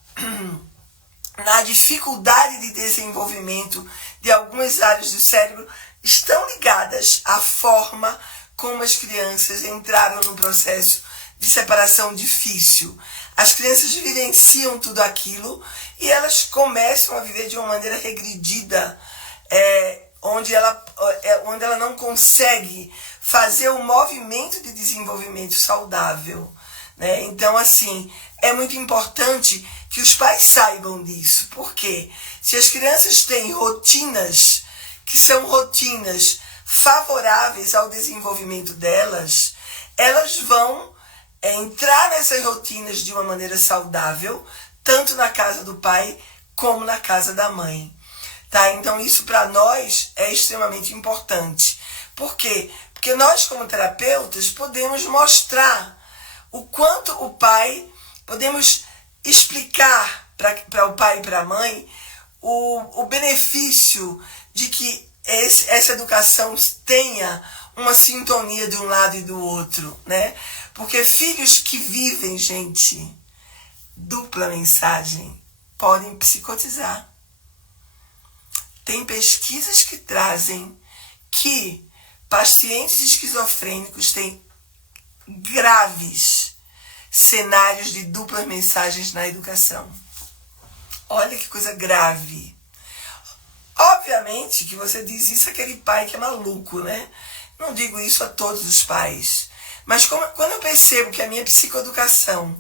dificuldade de desenvolvimento de algumas áreas do cérebro estão ligadas à forma como as crianças entraram num processo de separação difícil. As crianças vivenciam tudo aquilo e elas começam a viver de uma maneira regredida, onde ela não consegue fazer um movimento de desenvolvimento saudável, né? Então, assim, é muito importante que os pais saibam disso. Porque se as crianças têm rotinas que são rotinas favoráveis ao desenvolvimento delas, elas vão entrar nessas rotinas de uma maneira saudável, tanto na casa do pai como na casa da mãe. Tá? Então isso para nós é extremamente importante. Por quê? Porque nós, como terapeutas, podemos mostrar o quanto o pai, podemos explicar para o pai e para a mãe o benefício de que essa educação tenha uma sintonia de um lado e do outro, né? Porque filhos que vivem, gente, dupla mensagem, podem psicotizar. Tem pesquisas que trazem que pacientes esquizofrênicos têm graves cenários de duplas mensagens na educação. Olha que coisa grave. Obviamente que você diz isso àquele pai que é maluco, né? Não digo isso a todos os pais. Mas quando eu percebo que a minha psicoeducação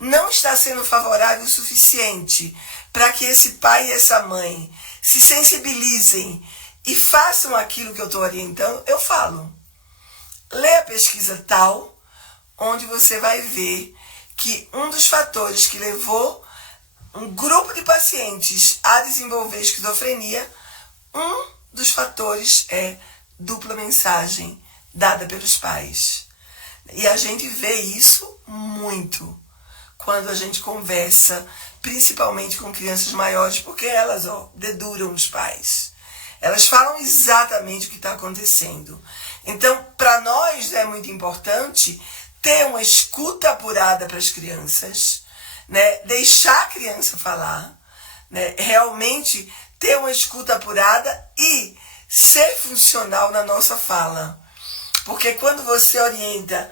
não está sendo favorável o suficiente para que esse pai e essa mãe se sensibilizem e façam aquilo que eu estou orientando, eu falo. Lê a pesquisa tal, onde você vai ver que um dos fatores que levou um grupo de pacientes a desenvolver esquizofrenia, um dos fatores é dupla mensagem dada pelos pais. E a gente vê isso muito quando a gente conversa, principalmente com crianças maiores, porque elas deduram os pais. Elas falam exatamente o que está acontecendo. Então, para nós é muito importante ter uma escuta apurada para as crianças, né? Deixar a criança falar, né? Realmente ter uma escuta apurada e ser funcional na nossa fala. Porque quando você orienta,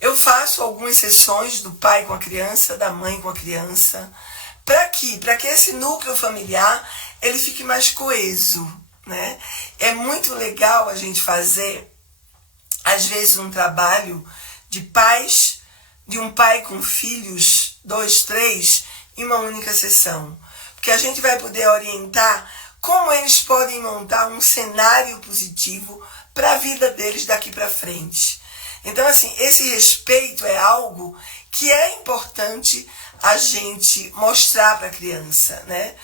eu faço algumas sessões do pai com a criança, da mãe com a criança, para quê? Para que esse núcleo familiar ele fique mais coeso, né? É muito legal a gente fazer, às vezes, um trabalho de pais, de um pai com filhos, 2, 3, em uma única sessão. Porque a gente vai poder orientar como eles podem montar um cenário positivo para a vida deles daqui para frente. Então, assim, esse respeito é algo que é importante a gente mostrar para a criança, né?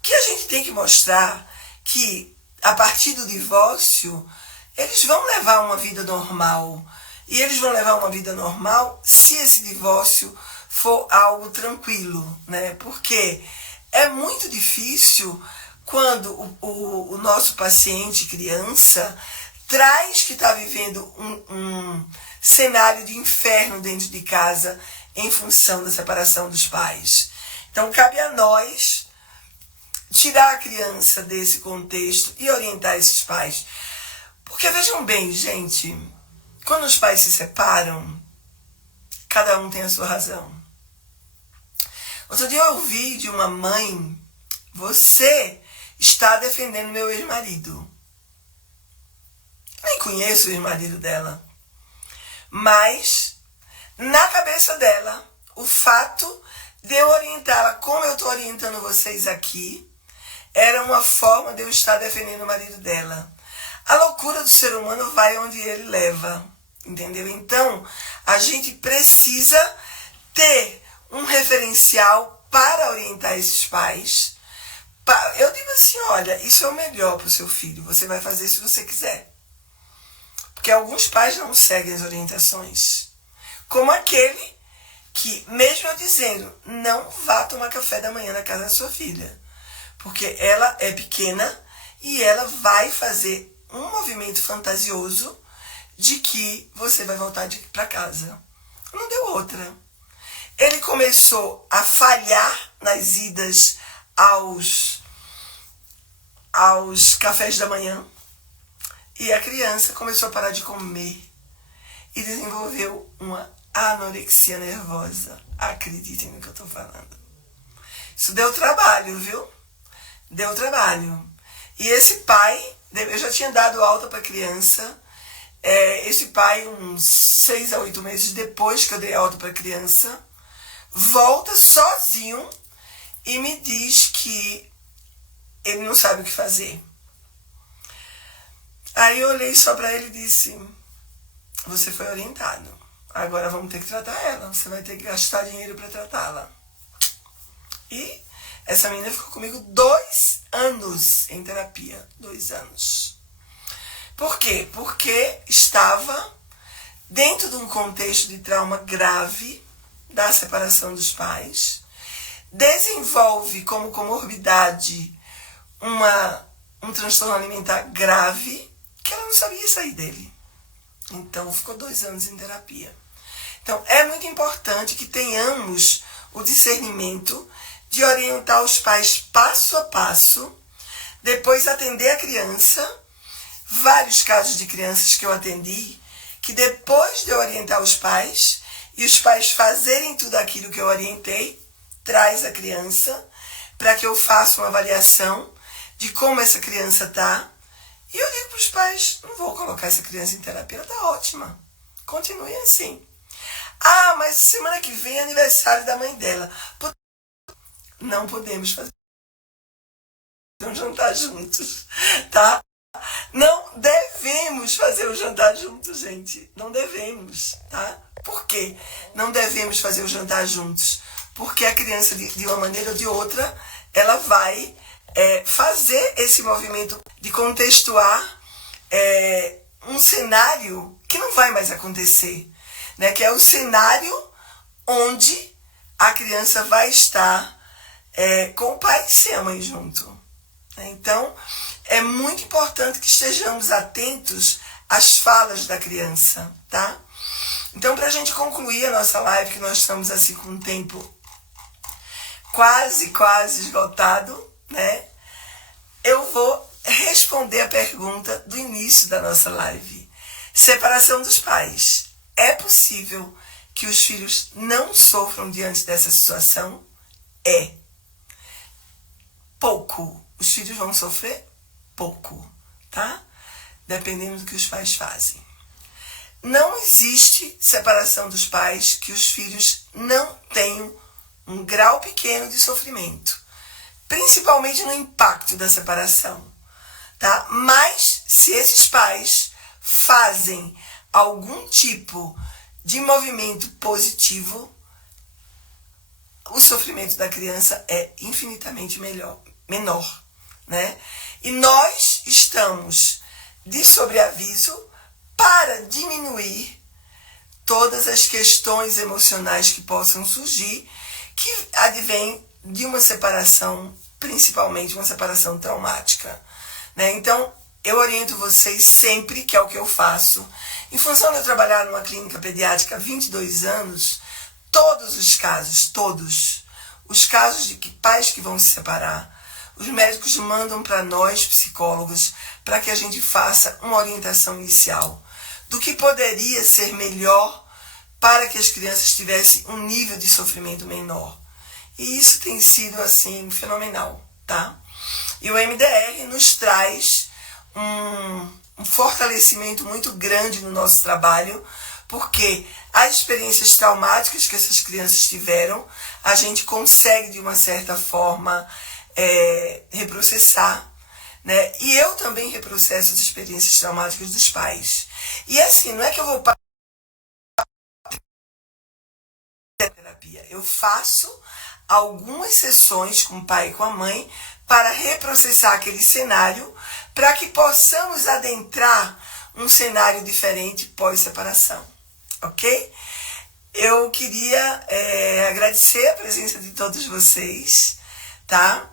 Que a gente tem que mostrar que, a partir do divórcio, eles vão levar uma vida normal. E eles vão levar uma vida normal se esse divórcio for algo tranquilo, né? Porque é muito difícil quando o nosso paciente, criança, traz que está vivendo um cenário de inferno dentro de casa em função da separação dos pais. Então, cabe a nós tirar a criança desse contexto e orientar esses pais. Porque vejam bem, gente, quando os pais se separam, cada um tem a sua razão. Outro dia eu ouvi de uma mãe: você está defendendo meu ex-marido. Nem conheço o ex-marido dela. Mas, na cabeça dela, o fato de eu orientá-la como eu estou orientando vocês aqui, era uma forma de eu estar defendendo o marido dela. A loucura do ser humano vai onde ele leva, entendeu? Então, a gente precisa ter um referencial para orientar esses pais. Eu digo assim, olha, isso é o melhor para o seu filho, você vai fazer se você quiser. Porque alguns pais não seguem as orientações. Como aquele que, mesmo eu dizendo, não vá tomar café da manhã na casa da sua filha, porque ela é pequena e ela vai fazer um movimento fantasioso de que você vai voltar para casa. Não deu outra. Ele começou a falhar nas idas aos cafés da manhã e a criança começou a parar de comer e desenvolveu uma anorexia nervosa. Acreditem no que eu estou falando. Isso deu trabalho, viu? Deu trabalho. E esse pai, eu já tinha dado alta para a criança. Esse pai, uns 6 a 8 meses depois que eu dei alta para a criança, volta sozinho e me diz que ele não sabe o que fazer. Aí eu olhei só para ele e disse: você foi orientado, agora vamos ter que tratar ela, você vai ter que gastar dinheiro para tratá-la. E essa menina ficou comigo 2 anos em terapia, 2 anos. Por quê? Porque estava dentro de um contexto de trauma grave da separação dos pais, desenvolve como comorbidade um transtorno alimentar grave que ela não sabia sair dele. Então ficou 2 anos em terapia. Então é muito importante que tenhamos o discernimento de orientar os pais passo a passo, depois atender a criança. Vários casos de crianças que eu atendi, que depois de eu orientar os pais, e os pais fazerem tudo aquilo que eu orientei, traz a criança para que eu faça uma avaliação de como essa criança está. E eu digo para os pais: não vou colocar essa criança em terapia, ela está ótima. Continue assim. Ah, mas semana que vem é aniversário da mãe dela. Não podemos fazer um jantar juntos, tá? Não devemos fazer o jantar juntos, gente. Não devemos, tá? Por quê? Não devemos fazer o jantar juntos. Porque a criança, de uma maneira ou de outra, ela vai fazer esse movimento de contextuar um cenário que não vai mais acontecer, né? Que é o cenário onde a criança vai estar com o pai e sem a mãe junto. Então, é muito importante que estejamos atentos às falas da criança, tá? Então, para a gente concluir a nossa live, que nós estamos assim com um tempo quase esgotado, né? Eu vou responder a pergunta do início da nossa live. Separação dos pais. É possível que os filhos não sofram diante dessa situação? É. Pouco. Os filhos vão sofrer? Pouco, tá? Dependendo do que os pais fazem. Não existe separação dos pais que os filhos não tenham um grau pequeno de sofrimento, principalmente no impacto da separação, tá? Mas se esses pais fazem algum tipo de movimento positivo, o sofrimento da criança é infinitamente menor, né? E nós estamos de sobreaviso para diminuir todas as questões emocionais que possam surgir, que advêm de uma separação, principalmente uma separação traumática, né? Então, eu oriento vocês sempre, que é o que eu faço, em função de eu trabalhar numa clínica pediátrica há 22 anos, todos os casos de pais que vão se separar, os médicos mandam para nós, psicólogos, para que a gente faça uma orientação inicial do que poderia ser melhor para que as crianças tivessem um nível de sofrimento menor. E isso tem sido, assim, fenomenal, tá? E o MDR nos traz um fortalecimento muito grande no nosso trabalho, porque as experiências traumáticas que essas crianças tiveram, a gente consegue, de uma certa forma, reprocessar, né? E eu também reprocesso as experiências traumáticas dos pais. E assim, não é que eu vou para terapia, eu faço algumas sessões com o pai e com a mãe para reprocessar aquele cenário, para que possamos adentrar um cenário diferente pós-separação, ok? Eu queria agradecer a presença de todos vocês, tá?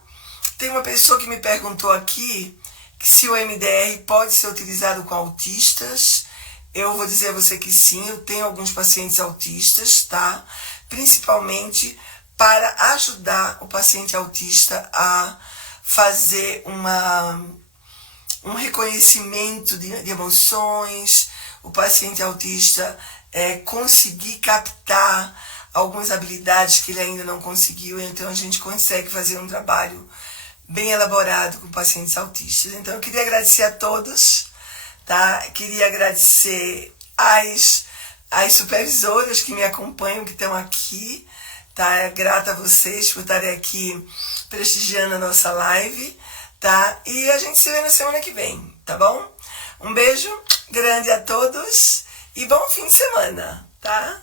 Tem uma pessoa que me perguntou aqui que se o MDR pode ser utilizado com autistas. Eu vou dizer a você que sim, eu tenho alguns pacientes autistas, tá? Principalmente para ajudar o paciente autista a fazer um reconhecimento de emoções, o paciente autista conseguir captar algumas habilidades que ele ainda não conseguiu, então a gente consegue fazer um trabalho bem elaborado com pacientes autistas. Então eu queria agradecer a todos, tá? Queria agradecer as supervisoras que me acompanham, que estão aqui, tá? Grata a vocês por estarem aqui prestigiando a nossa live, tá? E a gente se vê na semana que vem, tá bom? Um beijo grande a todos e bom fim de semana, tá?